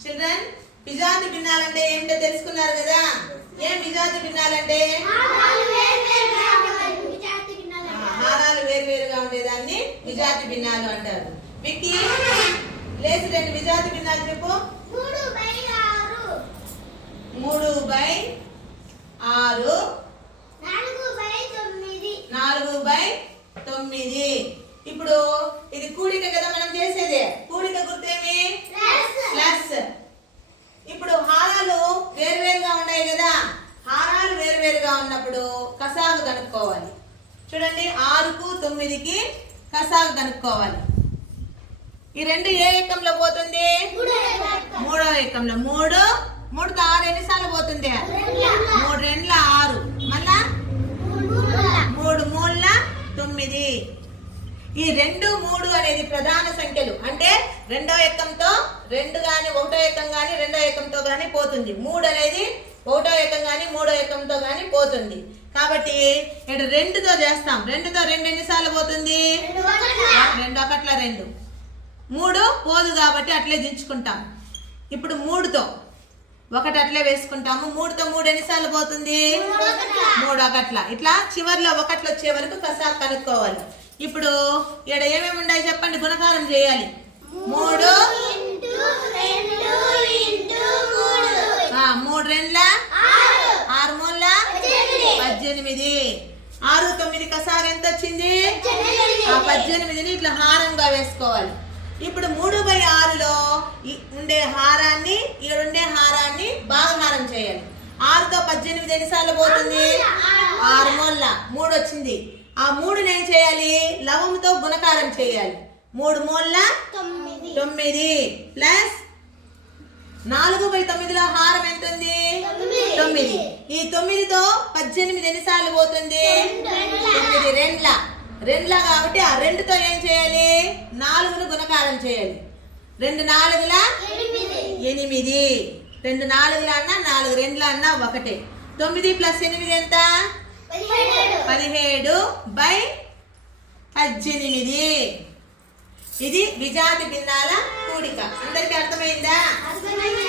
Children విజాతి భిన్నాలంటే ఏంటో తెలుసుకున్నారు కదా? ఏం విజాతి భిన్నాలంటే హారాలు వేరువేరుగా ఉండేదాన్ని విజాతి భిన్నాలు అంటారు. విక్కీ లేచి రెండు విజాతి భిన్నాలు చెప్పు. మూడు బై ఆరు. నాలుగు బై తొమ్మిది. ఇప్పుడు ఇది కూడిక కదా మనం చేసేది. కూడిక గుర్తేమి ప్లస్ ఇప్పుడు హారాలు వేరువేరుగా ఉన్నాయి కదా హారాలు వేరువేరుగా ఉన్నప్పుడు కసాగు కనుక్కోవాలి చూడండి ఆరుకు తొమ్మిదికి కసాగు కనుక్కోవాలి ఈ రెండు ఏ ఏకంలో పోతుంది? మూడో ఏకంలో. మూడు మూడుతో ఆరు ఎన్నిసార్లు పోతుంది? మూడు రెండ్ల ఆరు. మళ్ళా? మూడు మూడుల తొమ్మిది. ఈ రెండు మూడు అనేది ప్రధాన సంఖ్యలు. అంటే రెండో ఎక్కంతో రెండు కానీ ఒకటో ఏకం కానీ రెండో ఏకంతో కానీ పోతుంది. మూడు అనేది ఒకటో ఏకం కానీ మూడో ఏకంతో కానీ పోతుంది. కాబట్టి ఇక్కడ రెండుతో చేస్తాం. రెండుతో రెండు ఎన్నిసార్లు పోతుంది? రెండు ఒకట్ల. రెండు మూడు పోదు కాబట్టి అట్లే దించుకుంటాం. ఇప్పుడు మూడుతో. ఒకటి అట్లే వేసుకుంటాము. మూడుతో మూడు ఎన్నిసార్లు పోతుంది? మూడు ఒకట్ల. ఇట్లా చివర్లో ఒకట్లు వచ్చే వరకు కసాకు కనుక్కోవాలి. ఇప్పుడు ఇక్కడ ఏమేమి ఉన్నాయి చెప్పండి? గుణకారం చేయాలి. మూడు ఆ, మూడు రెండ్ల ఆరు మూల పద్దెనిమిది. ఆరు తొమ్మిది కసారు ఎంత వచ్చింది? ఆ పద్దెనిమిదిని ఇట్లా హారంగా వేసుకోవాలి. ఇప్పుడు మూడు బై ఆరులో ఉండే హారాన్ని ఈడుండే హారాన్ని భాగహారం చేయాలి. ఆరుతో పద్దెనిమిది ఎన్నిసార్లు పోతుంది? ఆరు మూల మూడు వచ్చింది. ఆ మూడుని ఏం చేయాలి? లవంతో గుణకారం చేయాలి. మూడు మూల తొమ్మిది. ప్లస్ నాలుగు బై తొమ్మిదిలో హారం ఎంత ఉంది తొమ్మిది. ఈ తొమ్మిదితో పద్దెనిమిది ఎన్నిసార్లు పోతుంది? తొమ్మిది రెండ్ల. రెండ్ల కాబట్టి ఆ రెండుతో ఏం చేయాలి? నాలుగును గుణకారం చేయాలి. రెండు నాలుగుల? ఎనిమిది. రెండు నాలుగుల అన్నా నాలుగు రెండ్ల అన్నా ఒకటే. తొమ్మిది ప్లస్ ఎనిమిది ఎంత? పదిహేడు బై పద్దెనిమిది. ఇది విజాతి భిన్నాల కూడిక. అందరికి అర్థమైందా? అర్థమైంది.